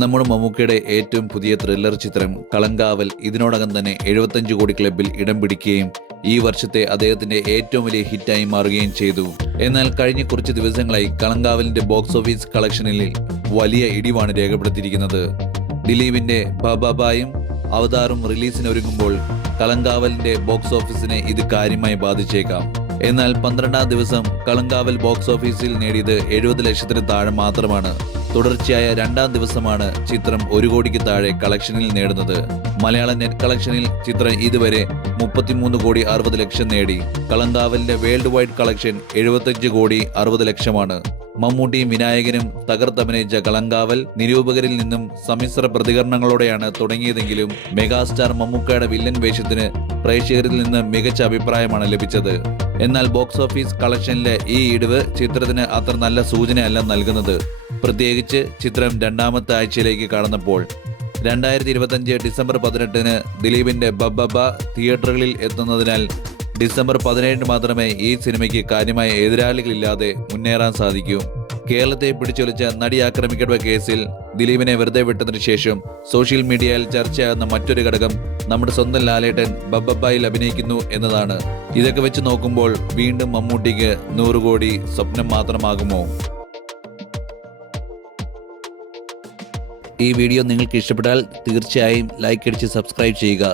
നമ്മുടെ മമ്മൂക്കയുടെ ഏറ്റവും പുതിയ ത്രില്ലർ ചിത്രം കളങ്കാവൽ ഇതിനോടകം തന്നെ 75 കോടി ക്ലബിൽ ഇടം പിടിക്കുകയും ഈ വർഷത്തെ അദ്ദേഹത്തിന്റെ ഏറ്റവും വലിയ ഹിറ്റായി മാറുകയും ചെയ്തു. എന്നാൽ കഴിഞ്ഞ കുറച്ച് ദിവസങ്ങളായി കളങ്കാവലിന്റെ ബോക്സ് ഓഫീസ് കളക്ഷനിൽ വലിയ ഇടിവാണ് രേഖപ്പെടുത്തിയിരിക്കുന്നത്. ദിലീപിന്റെ ബാബായും അവതാറും റിലീസിന് ഒരുങ്ങുമ്പോൾ കളങ്കാവലിന്റെ ബോക്സ് ഓഫീസിനെ ഇത് കാര്യമായി ബാധിച്ചേക്കാം. എന്നാൽ 12ാം ദിവസം കളങ്കാവൽ ബോക്സ് ഓഫീസിൽ നേടിയത് 70 ലക്ഷത്തിന് താഴെ മാത്രമാണ്. തുടർച്ചയായ 2ാം ദിവസമാണ് ചിത്രം 1 കോടിക്ക് താഴെ കളക്ഷനിൽ നേടുന്നത്. മലയാള നെറ്റ് കളക്ഷനിൽ ചിത്രം ഇതുവരെ 33 കോടി 60 ലക്ഷം നേടി. കളങ്കാവലിന്റെ വേൾഡ് വൈഡ് കളക്ഷൻ 75 കോടി 60 ലക്ഷമാണ്. മമ്മൂട്ടിയും വിനായകനും തകർത്തഭിനയിച്ച കളങ്കാവൽ നിരൂപകരിൽ നിന്നും സമ്മിശ്ര പ്രതികരണങ്ങളോടെയാണ് തുടങ്ങിയതെങ്കിലും മെഗാസ്റ്റാർ മമ്മൂക്കയുടെ വില്ലൻ വേഷത്തിന് പ്രേക്ഷകരിൽ നിന്ന് മികച്ച അഭിപ്രായമാണ് ലഭിച്ചത്. എന്നാൽ ബോക്സ് ഓഫീസ് കളക്ഷനിലെ ഈ ഇടിവ് ചിത്രത്തിന് അത്ര നല്ല സൂചനയല്ല നൽകുന്നത്. പ്രത്യേകിച്ച് ചിത്രം 2ാമത്തെ ആഴ്ചയിലേക്ക് കടന്നപ്പോൾ 2025 ഡിസംബർ 18 ദിലീപിന്റെ ബബ്ബബ തിയേറ്ററുകളിൽ എത്തുന്നതിനാൽ ഡിസംബർ 17 മാത്രമേ ഈ സിനിമയ്ക്ക് കാര്യമായ എതിരാളികളില്ലാതെ മുന്നേറാൻ സാധിക്കൂ. കേരളത്തെ പിടിച്ചൊലിച്ച നടി ആക്രമിക്കപ്പെട്ട കേസിൽ ദിലീപിനെ വെറുതെ വിട്ടതിനു ശേഷം സോഷ്യൽ മീഡിയയിൽ ചർച്ചയാകുന്ന മറ്റൊരു ഘടകം നമ്മുടെ സ്വന്തം ലാലേട്ടൻ ബബ്ബബയിൽ അഭിനയിക്കുന്നു എന്നതാണ്. ഇതൊക്കെ വെച്ച് നോക്കുമ്പോൾ വീണ്ടും മമ്മൂട്ടിക്ക് 100 കോടി സ്വപ്നം മാത്രമാകുമോ? ഈ വീഡിയോ നിങ്ങൾക്ക് ഇഷ്ടപ്പെട്ടാൽ തീർച്ചയായും ലൈക്ക് അടിച്ച് സബ്സ്ക്രൈബ് ചെയ്യുക.